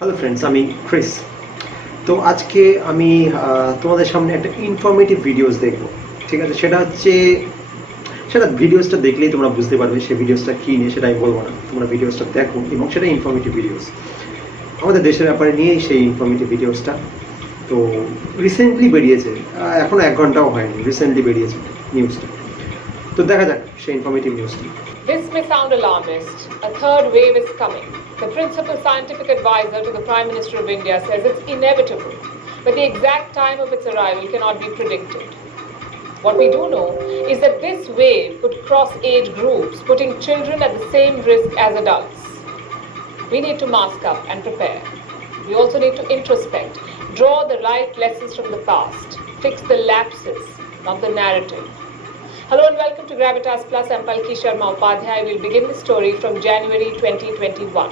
Hello friends, আমি Chris. তো আজকে আমি তোমাদের সামনে একটা ইনফরমেটিভ ভিডিওস দেখব। ঠিক আছে, সেটা ভিডিওসটা দেখলেই তোমরা বুঝতে পারবে সে ভিডিওসটা কী নিয়ে, সেটাই বলবো না। তোমরা ভিডিওসটা দেখো এবং সেটা ইনফরমেটিভ ভিডিওস, আমাদের দেশের ব্যাপারে নিয়েই সেই ইনফরমেটিভ ভিডিওসটা। তো রিসেন্টলি বেরিয়েছে, এখনও 1 ঘন্টাও হয়নি, রিসেন্টলি বেরিয়েছে নিউজটা। তো দেখা যাক সেই ইনফরমেটিভ নিউজটি। This may sound alarmist. A third wave is coming. The principal scientific advisor to the Prime Minister of India says it's inevitable, but the exact time of its arrival cannot be predicted. What we do know is that this wave could cross age groups, putting children at the same risk as adults. We need to mask up and prepare. We also need to introspect, draw the right lessons from the past, fix the lapses, not the narrative. Hello and welcome to Gravitas Plus. I'm Palki Sharma Upadhyay. We'll begin the story from January 2021.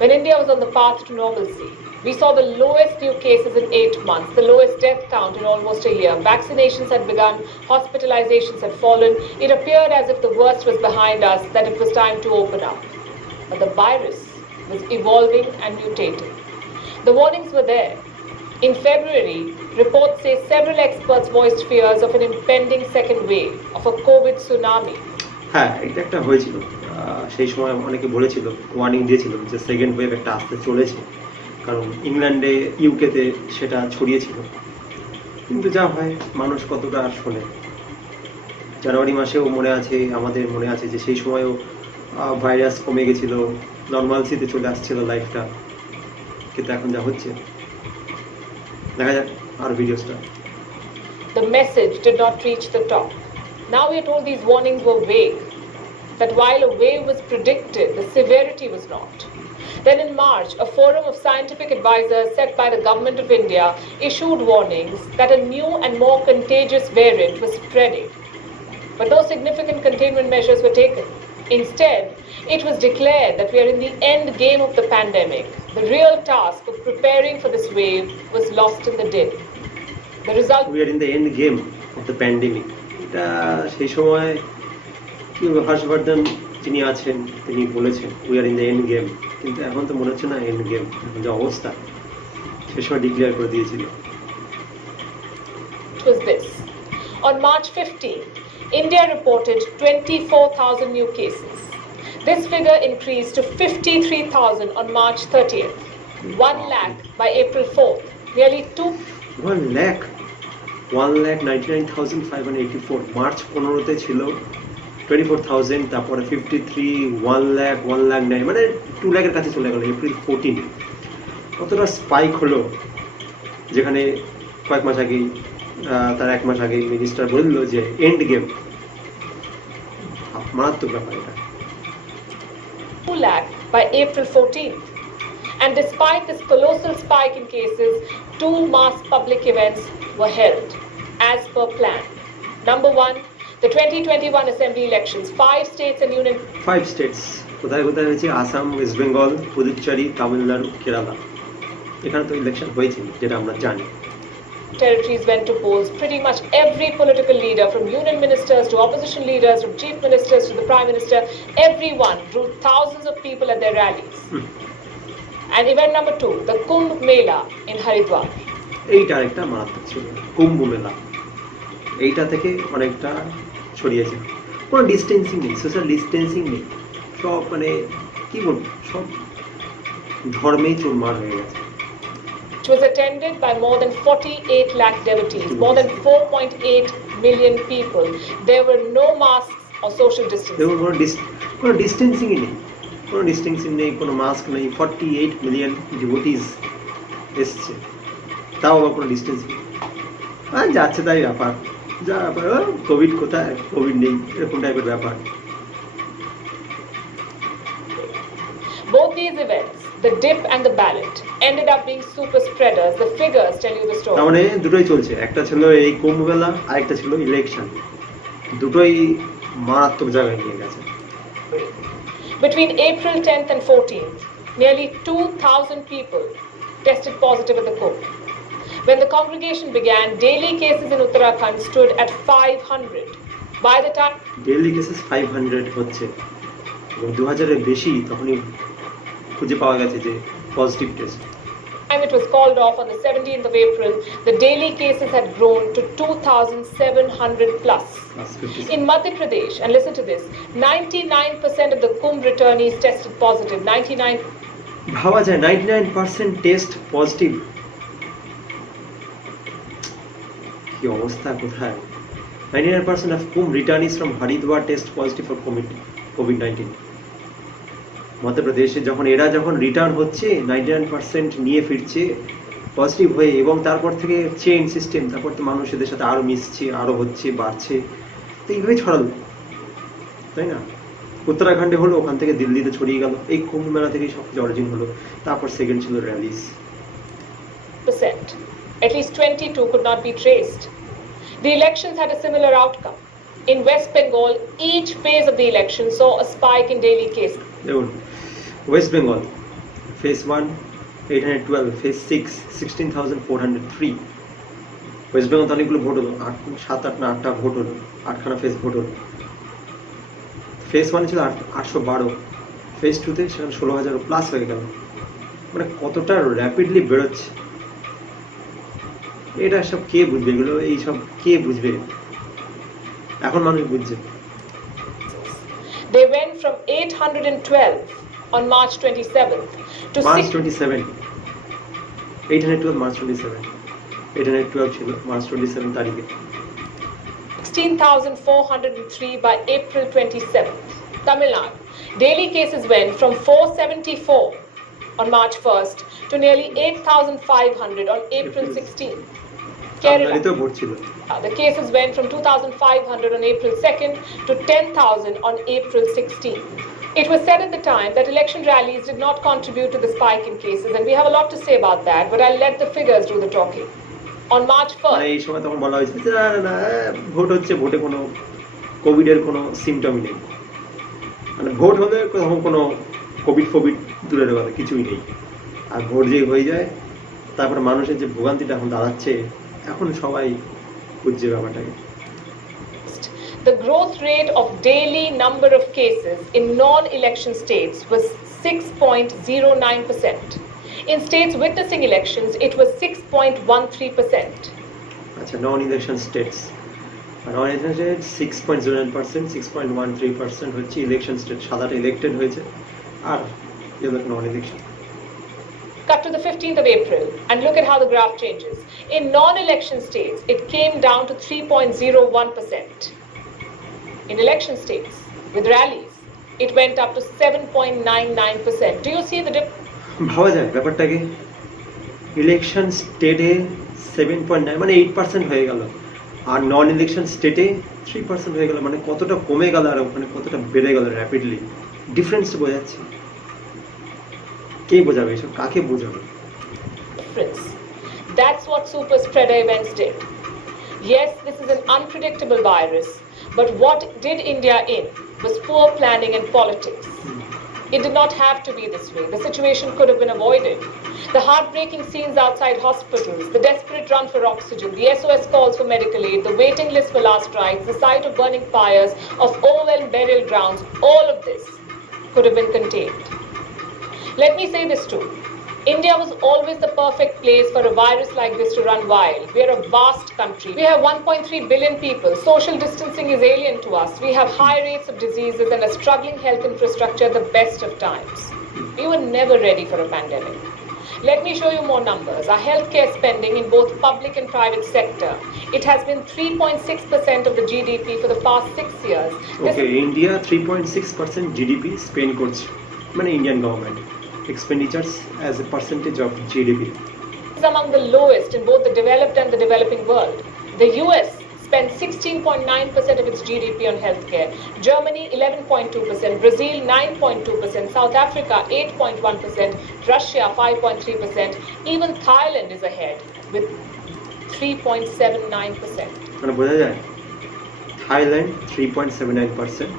When India was on the path to normalcy, we saw the lowest new cases in 8 months, the lowest death count in almost a year. Vaccinations had begun, hospitalizations had fallen. It appeared as if the worst was behind us, that it was time to open up. But the virus was evolving and mutating. The warnings were there. In February, reports say several experts voiced fears of an impending second wave, of a COVID tsunami. হ্যাঁ, এটা একটা হয়েছিল। সেই সময় অনেকে বলেছিল, warning দিয়েছিল যে সেকেন্ড ওয়েভ একটা আসতে চলেছে, কারণ ইংল্যান্ডে, ইউকেতে সেটা ছড়িয়েছিল। কিন্তু যা হয়, মানুষ কতটা আর শোনে। জানুয়ারি মাসেও আমাদের মনে আছে যে সেই সময়ও ভাইরাস কমে গেছিল, নর্মালসিতে চলে আসছিল লাইফটা। কিন্তু এখন যা হচ্ছে, দেখা যাক আর ভিডিওসটা। The message did not reach the top. Now we are told these warnings were vague, that while a wave was predicted, the severity was not. Then in March, a forum of scientific advisors set by the Government of India issued warnings that a new and more contagious variant was spreading. But no significant containment measures were taken. Instead, it was declared that we are in the end game of the pandemic. The real task of preparing for this wave was lost in the din. The result... We are in the end game of the pandemic. এটা সেই সময় কি হর্ষবর্ধন যিনি আছেন তিনি বলেছেন we are in the end game, কিন্তু এখন তো মনে হচ্ছে না এন্ড গেম। এখন যে অবস্থা, সেই সময় ডিক্লেয়ার করে দিয়েছিল। It was this. On March 15th, India reported 24,000 new cases. This figure increased to 53,000 on March 30th, 1 lakh by April 4th, nearly 1,99,584। March 15তে ছিল 24,000, তারপরে 53, 1 lakh, 1,09,000, মানে 2 লাখের কাছে চলে গেল এপ্রিল 14। কতটা স্পাইক হলো, যেখানে কয়েক মাস আগেই, তার 1 মাস আগেই মিনিস্টার বলল যে এন্ড গেম। মারাত্মক ব্যাপার এটা। 2 lakh by April 14th. And despite this colossal spike in cases, 2 mass public events were held as per plan. Number 1, the 2021 Assembly elections. 5 states and union... 5 states কোথায় কোথায় হয়েছে? আসাম, ওয়েস্ট বেঙ্গল, পুদুচ্চেরি, তামিলনাড়ু, কেরালা। এখানে তো ইলেকশন হয়েছে, যেটা আমরা জানি। Territories went to polls. Pretty much every political leader, from union ministers to opposition leaders, from chief ministers to the prime minister, everyone drew thousands of people at their rallies. And event number 2, the Kumbh Mela in Haridwar. এইটা আরেকটা মারাত্মক ছিল, কুম্ভ মেলা। এইটা থেকে অনেকটা ছড়িয়েছে। কোনো ডিস্টেন্সিং নেই, সোশ্যাল ডিস্টেন্সিং নেই, সব মানে কি বলবো, সব ধর্মেই চুরমার হয়ে গেছে। It was attended by more than 48 lakh devotees, more than 4.8 million people. There were no masks or social distancing. কোনো ডিস্টেন্সিংই নেই, কোনো মাস্ক নেই। 48 মিলিয়ন ডিভোটিস এসছে, তাও আবার কোনো ডিস্টেন্সিং। আর যাচ্ছে তাই ব্যাপার, যা ব্যাপার, কোভিড কোথায়, কোভিড নেই, এরকম টাইপের ব্যাপার। Both these events, the dip and the ballot, ended up being super spreaders. The figures tell you the story. তার মানে দুটোই চলছে, একটা ছিল এই কুম্ভ মেলা, আর একটা ছিল ইলেকশন। দুটোই মারাত্মক জায়গায় নিয়ে গেছে। Between April 10th and 14th, nearly 2,000 people tested positive at the Kumbh. When the congregation began, daily cases in Uttarakhand stood at 500. By the time daily cases 500 হচ্ছে, 2000-এর বেশি তখনই খুঁজে পাওয়া গেছে যে positive test. Time it was called off on the 17th of April, the daily cases had grown to 2,700 plus. In Madhya Pradesh, and listen to this, 99% of the Kumbh returnees tested positive. 99. ভাবা যায় 99% test positive. কি অবস্থা কোথায়? 99% of Kumbh returnees from Haridwar test positive for COVID-19. মধ্যপ্রদেশে যখন return হচ্ছে 99% নিয়ে ফিরছে পজিটিভ হয়ে, এবং তারপর থেকে চেইন সিস্টেম, তারপর তো মানুষ এদের সাথে আরও মিশছে, আরও হচ্ছে, বাড়ছে, তো এইভাবেই ছড়ালো, তাই না? উত্তরাখণ্ডে হলো, ওখান থেকে দিল্লিতে ছড়িয়ে গেল, এই কুম্ভ মেলা থেকেই সব অরিজিন হলো, তারপর সেকেন্ড ছিল Rallis. At least 22 could not be traced. The elections had a similar outcome. In West Bengal, each phase of the election saw a spike in daily cases. দেখুন, West Bengal phase 1 812, phase 6 16,403। West Bengal অনেকগুলো vote হলো, 8টা vote হলো, 8খানা phase vote হলো। Phase 1 ছিল 812, phase 2তে সেখানে 16,000 plus হয়ে গেল। মানে কতটা র্যাপিডলি বেরোচ্ছে, এটা সব কে বুঝবে? এগুলো এইসব কে বুঝবে? এখন মানুষ বুঝছে। They went from 812 on March 27th to March 27, 812 March 27, 812 ছিল March 27 তারিখে। 16,403 by April 27th. Tamil Nadu, daily cases went from 474 on March 1st to nearly 8,500 on April 16th. Kerala, তো ভোট ছিল। the cases went from 2,500 on April 2nd to 10,000 on April 16th. It was said at the time that election rallies did not contribute to the spike in cases, and we have a lot to say about that, but I'll let the figures do the talking. On March 1st, এই সময় তখন বলা হয়েছিল যে না vote হচ্ছে, ভোটে কোনো কোভিডের কোনো সিমটমই নেই, মানে ভোট হলে তখন কোনো কোভিড দূরের কথা কিছুই নেই। আর ভোট যে হয়ে যায়, তারপরে মানুষের যে ভোগান্তিটা এখন দাঁড়াচ্ছে, এখন সবাই বুঝছে ব্যাপারটাকে। the growth rate of daily number of cases in non-election states was 6.09%. In states witnessing elections, it was 6.13%. আচ্ছা, নন ইলেকশন স্টেটস, নন ইলেকশন স্টেট 6.09%, 6.13% হচ্ছে ইলেকশন স্টেট, সাদাটা ইলেক্টেড হয়েছে, আর নন election. Cut to the 15th of April and look at how the graph changes. In non-election states, it came down to 3.01%. In election states, with rallies, it went up to 7.99%. Do you see the difference? ভাবা যায় ব্যাপারটাকে, election স্টেটে 7.9 মানে 8% হয়ে গেল, আর নন election স্টেটে 3% হয়ে গেল, মানে কতটা কমে গেল আর ওখানে কতটা বেড়ে গেল র্যাপিডলি, ডিফারেন্স বোঝাচ্ছে। কে বোঝাবে এসব? কাকে বোঝাবে? That's what super spreader events did. Yes, this is an unpredictable virus, but what did India in was poor planning and politics. It did not have to be this way. The situation could have been avoided. The heartbreaking scenes outside hospitals, the desperate run for oxygen, the SOS calls for medical aid, the waiting list for last rites, the sight of burning pyres, of overwhelmed burial grounds, all of this could have been contained. Let me say this too. India was always the perfect place for a virus like this to run wild. We are a vast country. We have 1.3 billion people. Social distancing is alien to us. We have high rates of diseases and a struggling health infrastructure at the best of times. We were never ready for a pandemic. Let me show you more numbers. Our healthcare spending in both public and private sector, it has been 3.6% of the GDP for the past 6 years. Okay, India 3.6% GDP spend করছে, মানে Indian government expenditures as a percentage of GDP is among the lowest in both the developed and the developing world. The US spends 16.9% of its GDP on healthcare, Germany 11.2%, Brazil 9.2%, South Africa 8.1%, Russia 5.3%, even Thailand is ahead with 3.79%. মানে বোঝা যায় Thailand 3.79%,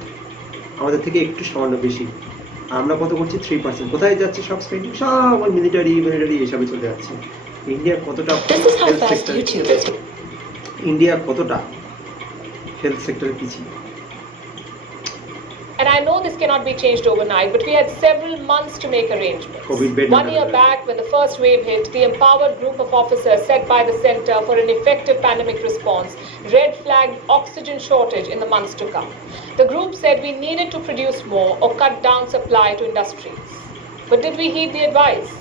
আমাদের থেকে একটু সামান্য বেশি। আমরা কত করছি? 3%। কোথায় যাচ্ছে সব স্পেন্ডিং? সব মিলিটারি এসবে চলে যাচ্ছে। ইন্ডিয়া কতটা হেলথ সেক্টরে পিছিয়ে? And And I know this cannot be changed overnight, but we had several months to make arrangements. COVID bed 1 year back, when the first wave hit, the empowered group of officers set by the Centre for an Effective Pandemic Response red flagged oxygen shortage in the months to come. The group said we needed to produce more or cut down supply to industries. But did we heed the advice?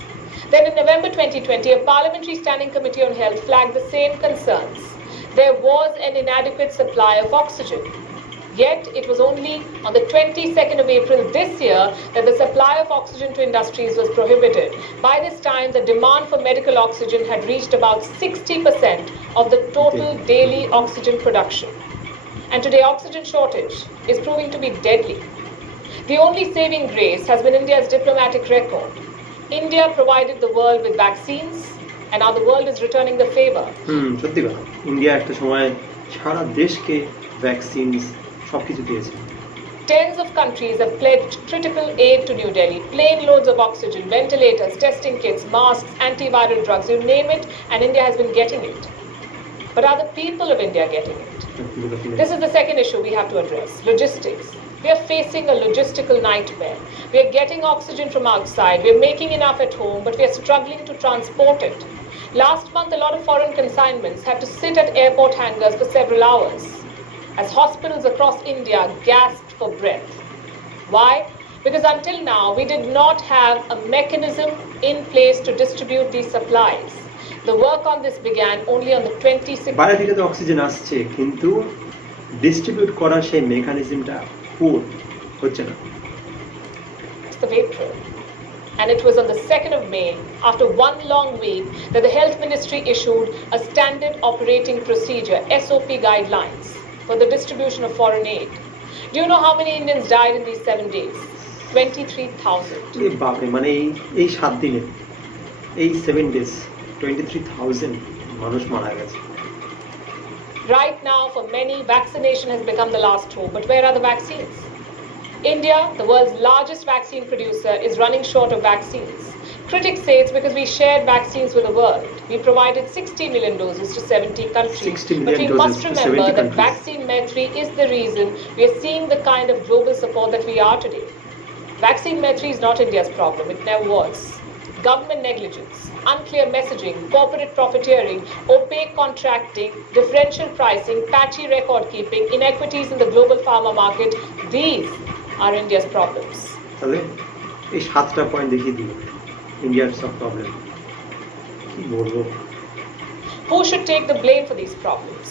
Then in November 2020, a Parliamentary Standing Committee on Health flagged the same concerns. There was an inadequate supply of oxygen. Yet, it was only on the 22nd of April this year that the supply of oxygen to industries was prohibited. By this time, the demand for medical oxygen had reached about 60% of the total daily oxygen production. And today, oxygen shortage is proving to be deadly. The only saving grace has been India's diplomatic record. India provided the world with vaccines, and now the world is returning the favor. সত্যি কথা, India একটা সময় সারা দেশকে vaccine সবকিছু দিয়েছে। Tens of countries have pledged critical aid to New Delhi, plane loads of oxygen, ventilators, testing kits, masks, antiviral drugs, you name it, and India has been getting it. But are the people of India getting it? This is the second issue we have to address, logistics. We are facing a logistical nightmare. We are getting oxygen from outside, we are making enough at home, but we are struggling to transport it. Last month, a lot of foreign consignments had to sit at airport hangars for several hours, as hospitals across India gasped for breath. Why? Because until now, we did not have a mechanism in place to distribute these supplies. The work on this began only on the 26th. বাইরে থেকে তো oxygen আসছে, কিন্তু distribute করার সেই মেকানিজমটা পুর হচ্ছে না। Of April. And it was on the 2nd of May, after one long week, that the Health Ministry issued a standard operating procedure, SOP guidelines, for the distribution of foreign aid. Do you know how many Indians died in these 7 days? 23,000. এই বাপরে, মানে এই 7 দিনে, এই 7 days 23,000 মানুষ মারা গেছে। Right now, for many, vaccination has become the last hope. But where are the vaccines? India, the world's largest vaccine producer, is running short of vaccines. Critics say it's because we shared vaccines with the world. We provided 60 million doses to 70 countries. 60 million but we doses must to remember 70 that countries. vaccine Maitri is the reason we are seeing the kind of global support that we are today. Vaccine Maitri is not India's problem. It never was. Government negligence, unclear messaging, corporate profiteering, opaque contracting, differential pricing, patchy record keeping, inequities in the global pharma market, these are India's problems. তাহলে এই 7টা point দেখিয়ে দিল ইন্ডিয়ার সব problem. কি বলবো? Who should take the blame for these problems?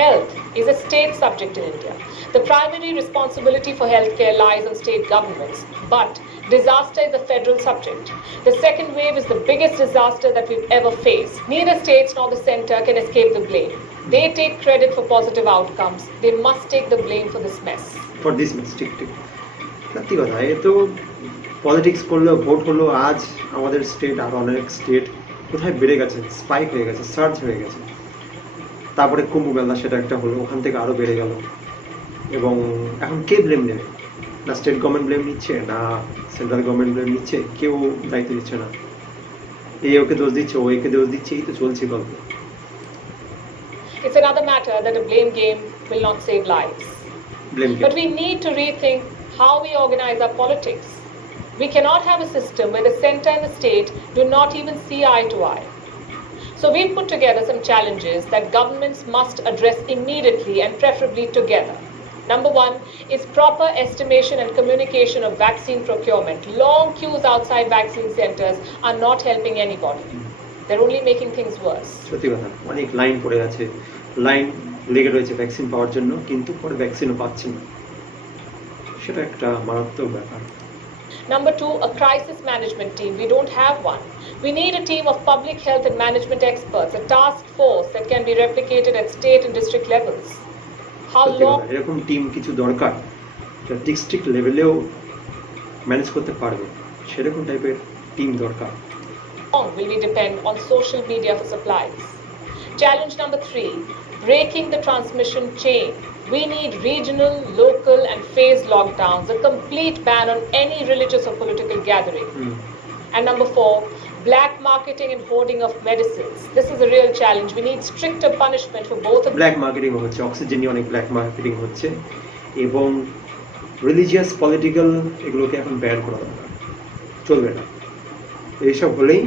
Health is a state subject in India. The primary responsibility for healthcare lies on state governments, but disaster is a federal subject. The second wave is the biggest disaster that we've ever faced. Neither states nor the centre can escape the blame. They take credit for positive outcomes. They must take the blame for this mess. For this mistake. সত্যি কথা, এ তো politics করলো, vote হলো, আজ আমাদের state আর অনেক state কোথায় বেড়ে গেছে, স্পাইক হয়ে গেছে, সার্চ হয়ে গেছে। তারপরে কুম্ভ মেলা সেটা একটা হলো, ওখান থেকে আরও বেড়ে গেল। এবং এখন কে ব্লেম নেবে? না স্টেট গভর্নমেন্ট ব্লেম নিচ্ছে, না সেন্ট্রাল গভর্নমেন্ট ব্লেম নিচ্ছে, কেউ দায়িত্ব দিচ্ছে না। এই ওকে দোষ দিচ্ছে, ও একে দোষ দিচ্ছে, এই তো চলছে গল্প। It's another matter that a blame game will not save lives. Blame But we need to rethink how we organize our politics. We cannot have a system where the centre and the state do not even see eye to eye. So we've put together some challenges that governments must address immediately and preferably together. Number one is proper estimation and communication of vaccine procurement. Long queues outside vaccine centres are not helping anybody. They're only making things worse. সত্যি কথা, অনেক line পড়ে আছে, line লেগে রয়েছে vaccine পাওয়ার জন্য, কিন্তু পরে ভ্যাকসিনও পাচ্ছে না। সেটা একটা মারাত্মক ব্যাপার। Number two, a crisis management team. We don't have one. We need a team of public health and management experts, a task force that can be replicated at state and district levels. How সত্যি long? কথা, এরকম team কিছু দরকার, যারা district লেভেলেও manage করতে পারবে, সেরকম টাইপের টিম দরকার। How long will we depend on social media for supplies? Challenge number three, breaking the transmission chain. We need regional, local and phased lockdowns, a complete ban on any religious or political gathering. And number four, black marketing and hoarding of medicines. This is a real challenge. We need stricter punishment for both of them. Black marketing হচ্ছে, oxygen নিয়ে অনেক black marketing হচ্ছে, এবং religious political এগুলোকে এখন ban করা দরকার, চলবে না। এইসব হলেই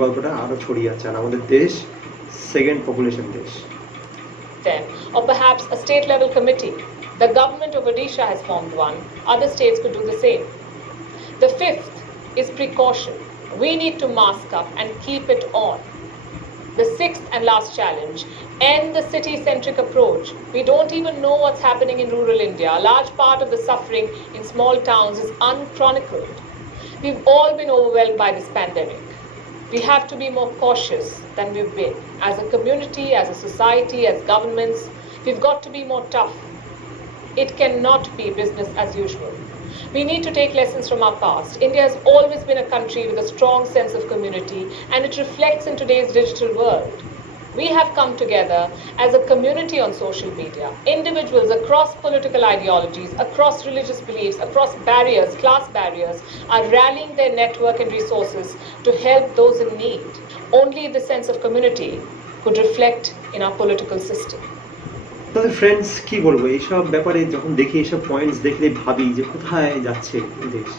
গল্পটা আরও ছড়িয়ে যাচ্ছে, আর আমাদের দেশ সেকেন্ড পপুলেশন দেশ। Then, or perhaps a state level committee. The government of Odisha has formed one. Other states could do the same. The fifth is precaution. We need to mask up and keep it on. The sixth and last challenge, end the city-centric approach. We don't even know what's happening in rural India. A large part of the suffering in small towns is unchronicled. We've all been overwhelmed by this pandemic. We have to be more cautious than we've been. As a community, as a society, as governments, we've got to be more tough. It cannot be business as usual. We need to take lessons from our past. India has always been a country with a strong sense of community, and it reflects in today's digital world. We have come together as a community on social media. Individuals across political ideologies, across religious beliefs, across barriers, class barriers, are rallying their network and resources to help those in need. Only the sense of community could reflect in our political system. তবে friends কি বলবো, এইসব ব্যাপারে যখন দেখি, এইসব points দেখলে ভাবি যে কোথায় যাচ্ছে দেশ।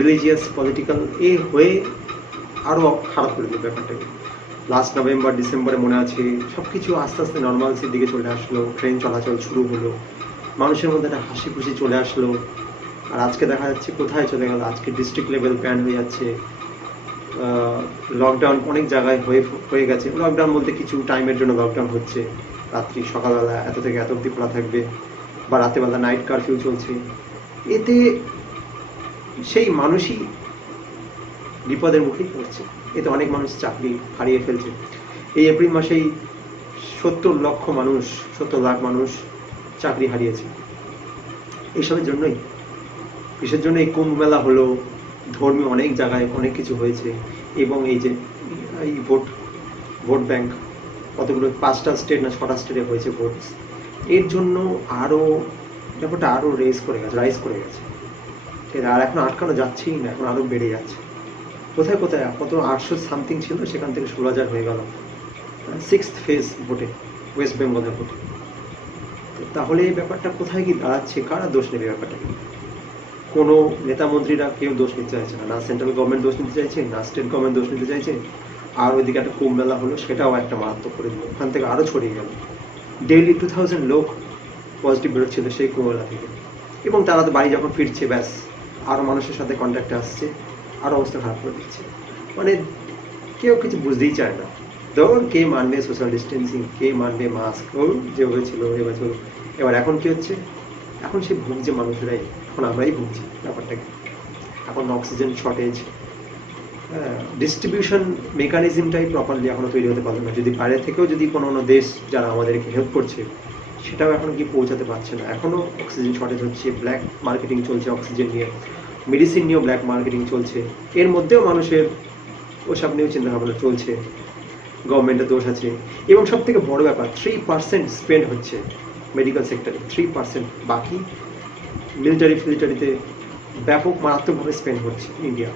রিলিজিয়াস পলিটিক্যাল হয়ে আরও খারাপ করে দিল ব্যাপারটাকে। লাস্ট নভেম্বর ডিসেম্বরে মনে আছে সব কিছু আস্তে আস্তে নর্মালসির দিকে চলে আসলো, ট্রেন চলাচল শুরু হলো, মানুষের মধ্যে একটা হাসি খুশি চলে আসলো। আর আজকে দেখা যাচ্ছে কোথায় চলে গেল, আজকে ডিস্ট্রিক্ট লেভেল ব্যান হয়ে যাচ্ছে, লকডাউন অনেক জায়গায় হয়ে গেছে। লকডাউন বলতে কিছু টাইমের জন্য লকডাউন হচ্ছে, রাত্রি সকালবেলা এত থেকে এত অবধি খোলা থাকবে, বা রাতেবেলা নাইট কারফিউ চলছে। এতে সেই মানুষই বিপদের মুখেই পড়ছে, এতে অনেক মানুষ চাকরি হারিয়ে ফেলছে। এই এপ্রিল মাসেই 70 লাখ মানুষ চাকরি হারিয়েছে এইসবের জন্যই। কিসের জন্য? এই কুম্ভ মেলা হলো, ধর্মীয় অনেক জায়গায় অনেক কিছু হয়েছে, এবং এই যে এই ভোট ব্যাংক কতগুলো 5টা স্টেট না 6টা স্টেটে হয়েছে ভোট, এর জন্য আরও ব্যাপারটা আরও রাইজ করে গেছে। আর এখন আটকানো যাচ্ছেই না, এখন আরও বেড়ে যাচ্ছে। কোথায় কত 800 সামথিং ছিল, সেখান থেকে 16,000 হয়ে গেল 6th ফেজ ভোটে, ওয়েস্ট বেঙ্গলের ভোটে। তাহলে এই ব্যাপারটা কোথায় কি দাঁড়াচ্ছে? কারা দোষ নেবে ব্যাপারটাকে? কোনো নেতা মন্ত্রীরা কেউ দোষ নিতে চাইছে না, না সেন্ট্রাল গভর্নমেন্ট দোষ নিতে চাইছে, না স্টেট গভর্নমেন্ট দোষ নিতে চাইছে। আর ওইদিকে একটা কুম্ভ মেলা হলো, সেটাও একটা মারাত্মক করে দিল, ওখান থেকে আরও ছড়িয়ে গেল। ডেইলি 2000 লোক পজিটিভ বেরোচ্ছিল সেই কুম্ভ মেলা থেকে, এবং তারা তো বাড়ি যখন ফিরছে ব্যাস আরও মানুষের সাথে কন্ট্যাক্টে আসছে, আরও অবস্থা খারাপ করে দিচ্ছে। মানে কেউ কিছু বুঝতেই চায় না। ধরুন কে মানবে সোশ্যাল ডিস্টেন্সিং, কে মানবে মাস্ক, যে হয়েছিল এবার এখন কি হচ্ছে? এখন সে ভুগছে মানুষরাই, এখন আমরাই ভুগছি ব্যাপারটাকে। এখন অক্সিজেন শর্টেজ, ডিস্ট্রিবিউশন মেকানিজমটাই প্রপারলি এখনও তৈরি হতে পারলো না। যদি বাইরে থেকেও যদি কোনো দেশ যারা আমাদেরকে হেল্প করছে, সেটাও এখন কি পৌঁছাতে পারছে না। এখনও অক্সিজেন শর্টেজ হচ্ছে, ব্ল্যাক মার্কেটিং চলছে অক্সিজেন নিয়ে, মেডিসিন নিয়েও ব্ল্যাক মার্কেটিং চলছে। এর মধ্যেও মানুষের ওসব নিয়েও চিন্তাভাবনা চলছে, গভর্নমেন্টের দোষ আছে। এবং সব থেকে বড় ব্যাপার, 3% স্পেন্ড হচ্ছে মেডিকেল সেক্টরে, 3%। বাকি মিলিটারিতে ব্যাপক মারাত্মকভাবে স্পেন্ড হচ্ছে ইন্ডিয়া।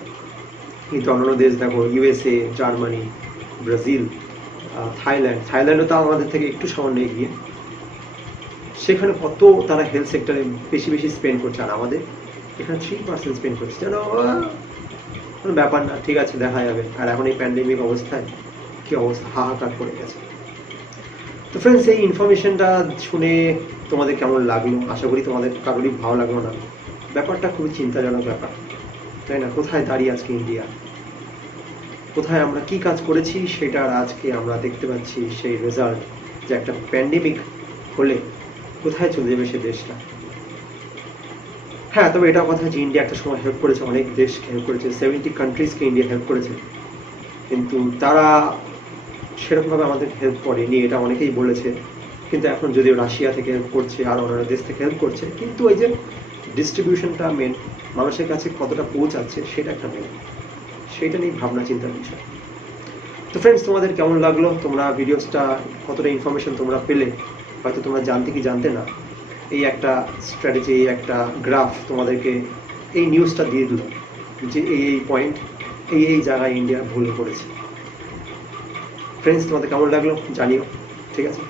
কিন্তু অন্যান্য দেশ দেখো, USA, জার্মানি, ব্রাজিল, থাইল্যান্ডও তো আমাদের থেকে একটু সামান্য এগিয়ে, সেখানে কত তারা হেলথ সেক্টরে বেশি স্পেন্ড করছে, আর আমাদের এখানে 3% স্পেন্ড করছে। যেন কোনো ব্যাপার না, ঠিক আছে দেখা যাবে। আর এখন এই প্যান্ডেমিক অবস্থায় কি অবস্থা, হাহাকার পড়ে গেছে। তো ফ্রেন্ডস, এই ইনফরমেশনটা শুনে তোমাদের কেমন লাগলো? আশা করি তোমাদের কারোরই ভালো লাগলো না। ব্যাপারটা খুবই চিন্তাজনক ব্যাপার, তাই না? কোথায় দাঁড়িয়ে আজকে ইন্ডিয়া, কোথায় আমরা কি কাজ করেছি সেটার আজকে আমরা দেখতে পাচ্ছি সেই রেজাল্ট, যে একটা প্যান্ডেমিক হলে কোথায় চলে যাবে সে দেশটা। হ্যাঁ, তবে এটাও কথা যে ইন্ডিয়া একটা সময় হেল্প করেছে, অনেক দেশকে হেল্প করেছে, 70 কান্ট্রিজকে ইন্ডিয়া হেল্প করেছে, কিন্তু তারা সেরকমভাবে আমাদের হেল্প করেনি, এটা অনেকেই বলেছে। কিন্তু এখন যদিও রাশিয়া থেকে হেল্প করছে আর অন্যান্য দেশ থেকে হেল্প করছে, কিন্তু ওই যে ডিস্ট্রিবিউশনটা মেন, মানুষের কাছে কতটা পৌঁছাচ্ছে সেটা একটা মেন, সেইটা নিয়ে ভাবনা চিন্তার বিষয়। তো ফ্রেন্ডস, তোমাদের কেমন লাগলো? তোমরা ভিডিওসটা কতটা ইনফরমেশন তোমরা পেলে? হয়তো তোমরা জানতে না, এই একটা স্ট্র্যাটেজি, এই একটা গ্রাফ তোমাদেরকে এই নিউজটা দিয়ে দিল যে এই পয়েন্ট, এই জায়গায় ইন্ডিয়া ভুল করেছে। ফ্রেন্ডস, তোমাদের কেমন লাগলো জানিও, ঠিক আছে?